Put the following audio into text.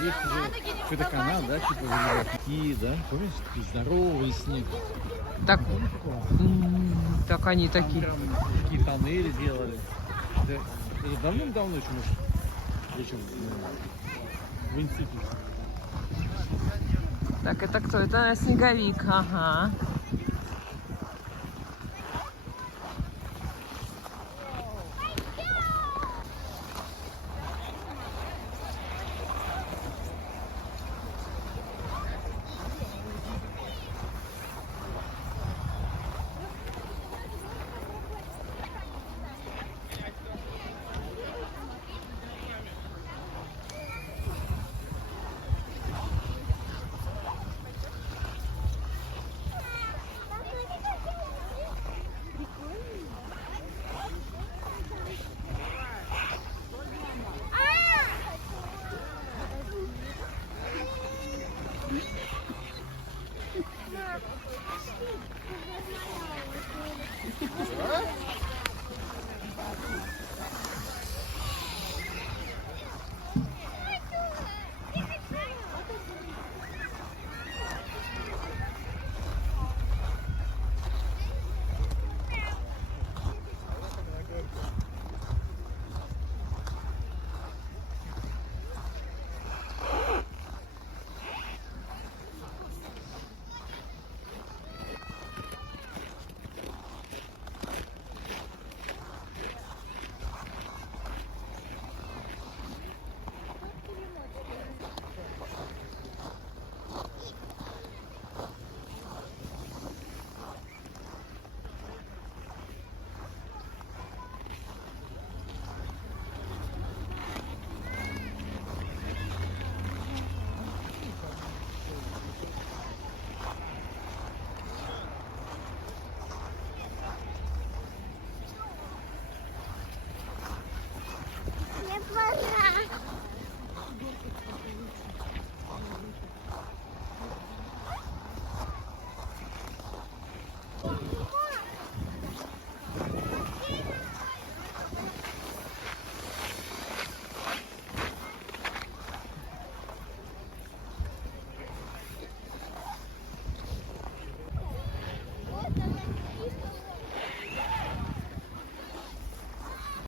Есть уже какой-то канал, да, типа такие, да? Помнишь, такие здоровые снег. Так, так они Там такие. прям такие тоннели делали. Это давным-давно еще, может, причем в институте. Так, это кто? Это снеговик, ага.